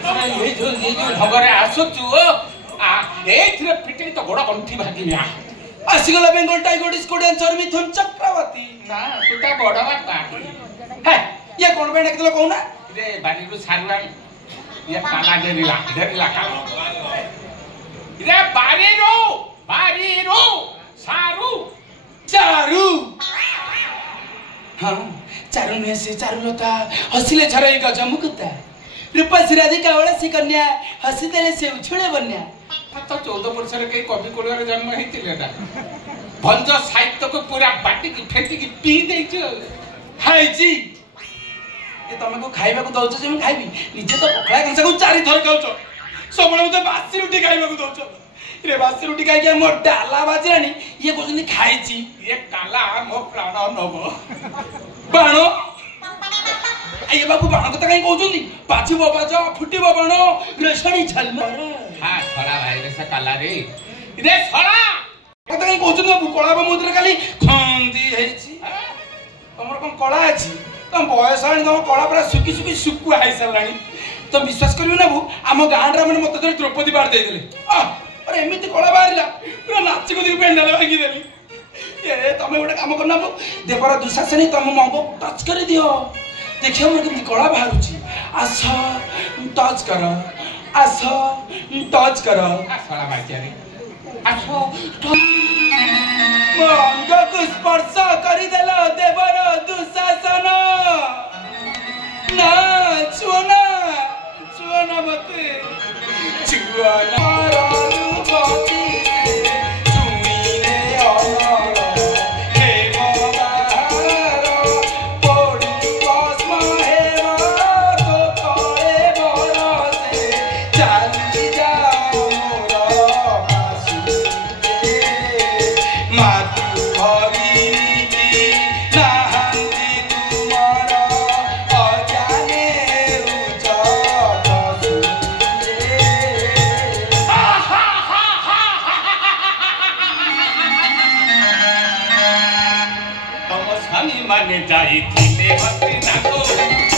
ये जो ढंगरे आसुचु एथिरे फिटिंग तो गोड़ कंठी भागिनिया आसीगला Bengal tiger disco dancer Mithun Chakraborty ना तुटा बड़ बापा है ये कोन बेंड एकलो कहू ना रे बारी रु सारुआन ये काला डेरिला काला रे बारी रो सारू चारू हाँ चारू में से चारुलता हसिले झरे गजमुकुता रूपसी राधिका ओळसी कन्या हसी देले से उछळे बन्या तो 14 वर्ष रे कई कवि कोलरे जन्म हेतिले ना भंज साहित्य को पूरा बाटी की फेंटी की पी देछ हाय जी ए तमे को खाइबा को दउछ जे हम खाइबी निजे तो पखळा कंसा को चारि थर खाउछ सबळे मते बासी रोटी खाइबा को दउछ रे बासी रोटी खाइ के मोर डाला बाजरानी ये कोजनी खाइची ये काला मो प्राण नबो बाणो आये बाबू बाण कथा कहीं कहउछनी पाछिबो बाजा फुटिबो बाण रेशणी झलमर हां छड़ा भाई रे से काला रे छड़ा कथा कहीं कहउछनी बाबू कळाबो मुद्रा खाली खंदी हेछि तमर कोन कळा अछि तम बयस आनी तम कळा पूरा सुकी सुकुआ हाई सरलानी तम विश्वास करियो ना बू आम गांडरा माने मते धरि द्रौपदी बार दे देले अरे एमिति कळा बाहरिला पूरा नाची को पेंडाल भागी देली ये तमे गोटे काम करना बू देवर दुशासनी तम मंगो टच कर दियो देखियो मोर केमति कळा बाहरुची आस टच कर आस टच कर छड़ा भाई रे आसो मंग को स्पर्श करि देलो देवर दुशासन ना छुना मते छुना राजू बाती माने जाई थिले मत ना को